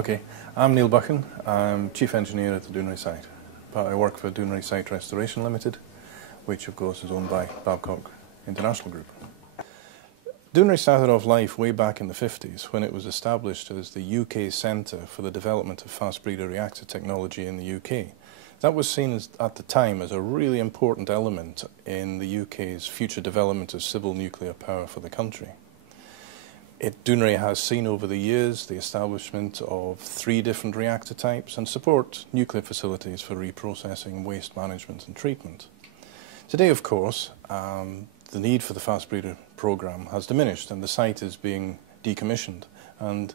Okay, I'm Neil Buchan. I'm Chief Engineer at the Dounreay site. But I work for Dounreay Site Restoration Limited, which of course is owned by Babcock International Group. Dounreay started off life way back in the 50s when it was established as the UK Centre for the Development of Fast Breeder Reactor Technology in the UK. That was seen at the time as a really important element in the UK's future development of civil nuclear power for the country. Dounreay has seen over the years the establishment of 3 different reactor types and support nuclear facilities for reprocessing, waste management and treatment. Today, of course, the need for the fast breeder programme has diminished and the site is being decommissioned. And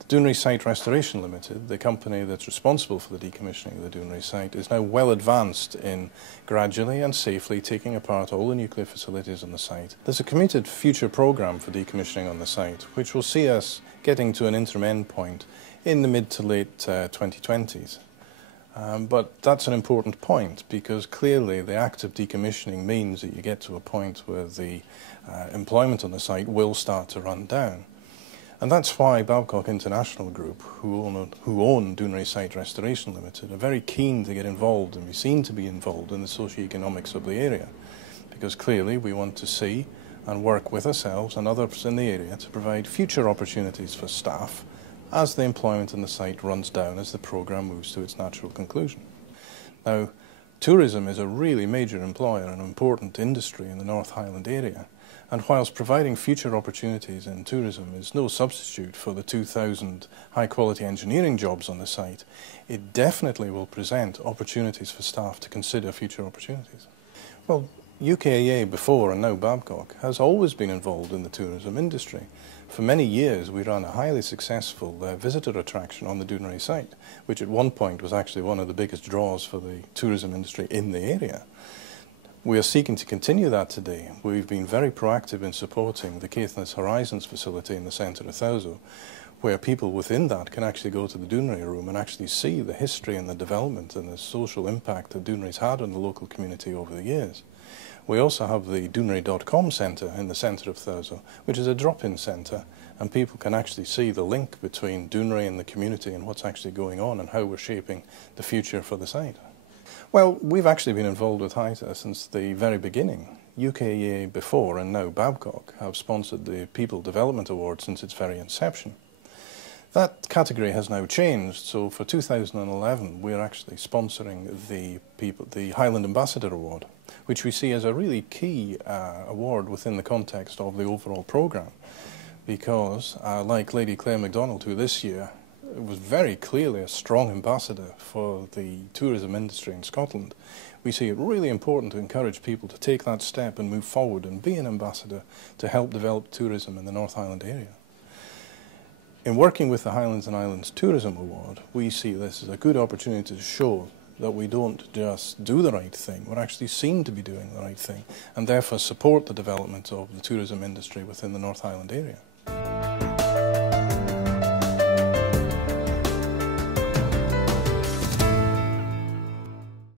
the Dounreay Site Restoration Limited, the company that's responsible for the decommissioning of the Dounreay site, is now well advanced in gradually and safely taking apart all the nuclear facilities on the site. There's a committed future programme for decommissioning on the site, which will see us getting to an interim endpoint in the mid to late 2020s. But that's an important point because clearly the act of decommissioning means that you get to a point where the employment on the site will start to run down. And that's why Babcock International Group, who own Dounreay Site Restoration Limited, are very keen to get involved and be seen to be involved in the socio-economics of the area. Because clearly we want to see and work with ourselves and others in the area to provide future opportunities for staff as the employment on the site runs down as the programme moves to its natural conclusion. Now, tourism is a really major employer and important industry in the North Highland area. And whilst providing future opportunities in tourism is no substitute for the 2,000 high-quality engineering jobs on the site, it definitely will present opportunities for staff to consider future opportunities. Well, UKAEA before and now Babcock has always been involved in the tourism industry. For many years we ran a highly successful visitor attraction on the Dounreay site, which at one point was actually one of the biggest draws for the tourism industry in the area. We are seeking to continue that today. We've been very proactive in supporting the Caithness Horizons facility in the centre of Thouso, where people within that can actually go to the Dounreay room and actually see the history and the development and the social impact that Dounreay's had on the local community over the years. We also have the Dounreay.com centre in the centre of Thouso, which is a drop-in centre, and people can actually see the link between Dounreay and the community and what's actually going on and how we're shaping the future for the site. Well, we've actually been involved with HITA since the very beginning. UKAEA before and now Babcock have sponsored the People Development Award since its very inception. That category has now changed, so for 2011 we're actually sponsoring the Highland Ambassador Award, which we see as a really key award within the context of the overall programme, because like Lady Claire MacDonald, who this year was very clearly a strong ambassador for the tourism industry in Scotland, we see it really important to encourage people to take that step and move forward and be an ambassador to help develop tourism in the North Highland area. In working with the Highlands and Islands Tourism Award, we see this as a good opportunity to show that we don't just do the right thing, we're actually seen to be doing the right thing, and therefore support the development of the tourism industry within the North Highland area.